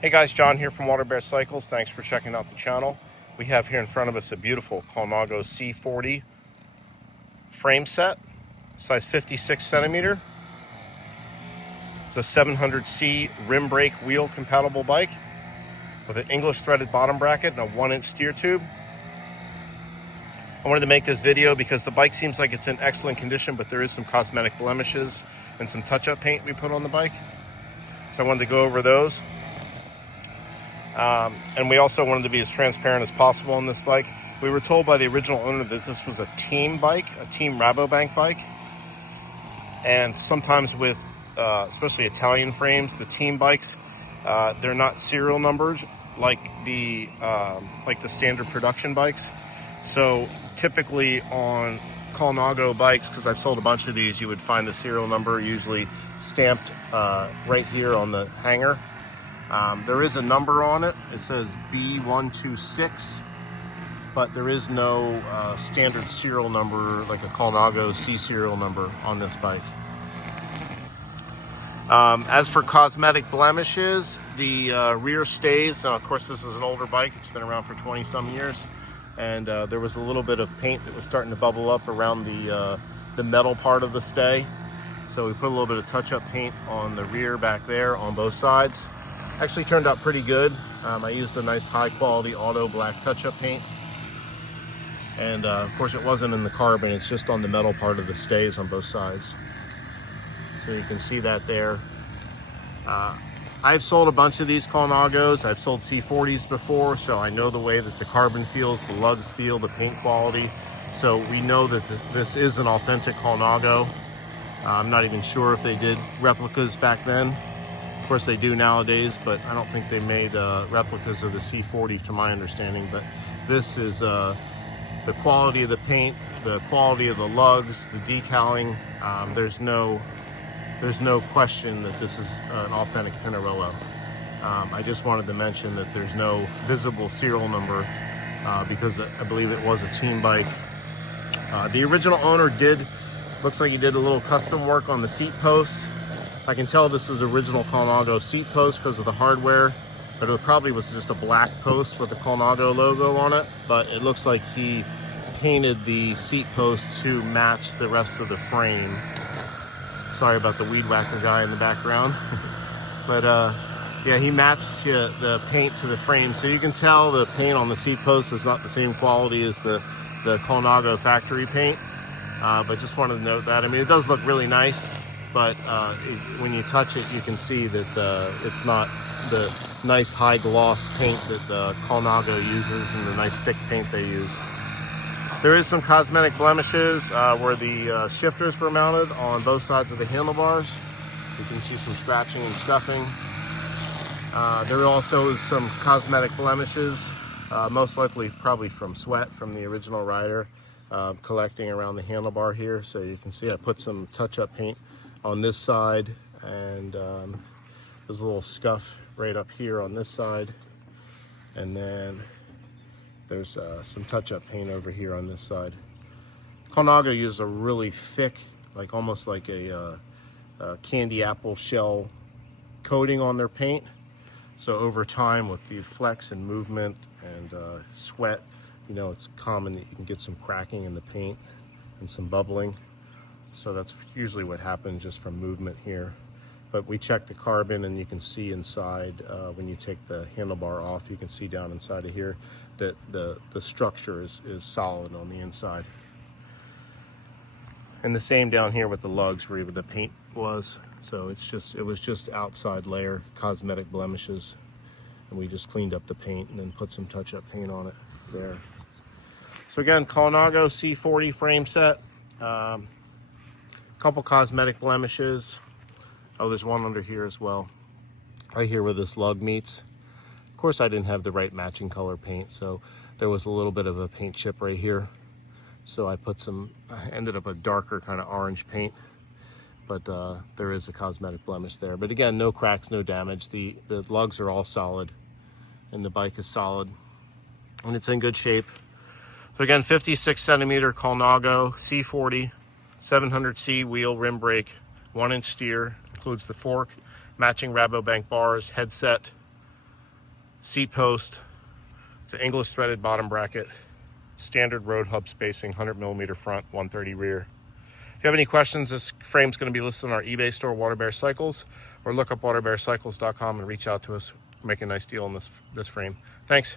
Hey guys, John here from WaterBear Cycles. Thanks for checking out the channel. We have here in front of us a beautiful Colnago C-40 frame set, size 56 centimeter. It's a 700C rim brake wheel compatible bike with an English threaded bottom bracket and a 1-inch steer tube. I wanted to make this video because the bike seems like it's in excellent condition, but there is some cosmetic blemishes and some touch-up paint we put on the bike. So I wanted to go over those. And we also wanted to be as transparent as possible on this bike. We were told by the original owner that this was a team bike, a team Rabobank bike. And sometimes with, especially Italian frames, the team bikes, they're not serial numbered like the standard production bikes. So typically on Colnago bikes, because I've sold a bunch of these, you would find the serial number usually stamped right here on the hanger. There is a number on it. It says B126, but there is no standard serial number like a Colnago C serial number on this bike. As for cosmetic blemishes, the rear stays. Now, of course, this is an older bike. It's been around for 20 some years. And there was a little bit of paint that was starting to bubble up around the metal part of the stay. So we put a little bit of touch-up paint on the rear back there on both sides. Actually turned out pretty good. I used a nice high-quality auto black touch-up paint. And of course it wasn't in the carbon, it's just on the metal part of the stays on both sides. So you can see that there. I've sold a bunch of these Colnagos. I've sold C-40s before, so I know the way that the carbon feels, the lugs feel, the paint quality. So we know that this is an authentic Colnago. I'm not even sure if they did replicas back then. Of course they do nowadays, but I don't think they made replicas of the C-40 to my understanding. But this is the quality of the paint, the quality of the lugs, the decaling. There's no question that this is an authentic Pinarello. I just wanted to mention that there's no visible serial number because I believe it was a team bike. The original owner looks like he did a little custom work on the seat post. I can tell this is original Colnago seat post because of the hardware, but it probably was just a black post with the Colnago logo on it. But it looks like he painted the seat post to match the rest of the frame. Sorry about the weed whacker guy in the background. But yeah, he matched the paint to the frame. So you can tell the paint on the seat post is not the same quality as the Colnago factory paint. But just wanted to note that. I mean, it does look really nice. But when you touch it, you can see that it's not the nice high gloss paint that Colnago uses and the nice thick paint they use. There is some cosmetic blemishes where the shifters were mounted on both sides of the handlebars. You can see some scratching and scuffing. There also is some cosmetic blemishes, most likely probably from sweat from the original rider collecting around the handlebar here. So you can see I put some touch-up paint on this side, and there's a little scuff right up here on this side, and then there's some touch-up paint over here on this side. Colnago used a really thick, like almost like a candy apple shell coating on their paint. So over time with the flex and movement and sweat, you know, it's common that you can get some cracking in the paint and some bubbling. So that's usually what happens just from movement here. But we checked the carbon, and you can see inside when you take the handlebar off, you can see down inside of here that the structure is solid on the inside. And the same down here with the lugs where the paint was. So it was just outside layer cosmetic blemishes, and we just cleaned up the paint and then put some touch-up paint on it there. So again, Colnago C-40 frame set. Couple cosmetic blemishes. Oh, there's one under here as well, right here where this lug meets. Of course, I didn't have the right matching color paint, so there was a little bit of a paint chip right here. So I ended up a darker kind of orange paint, but there is a cosmetic blemish there. But again, no cracks, no damage. The lugs are all solid, and the bike is solid, and it's in good shape. So again, 56 centimeter Colnago C-40. 700C wheel rim brake, 1-inch steer, includes the fork, matching Rabobank bars, headset, seat post. It's an English threaded bottom bracket, standard road hub spacing, 100mm front, 130 rear. If you have any questions, this frame's going to be listed on our eBay store, WaterBear Cycles, or look up waterbearcycles.com and reach out to us. Make a nice deal on this frame. Thanks.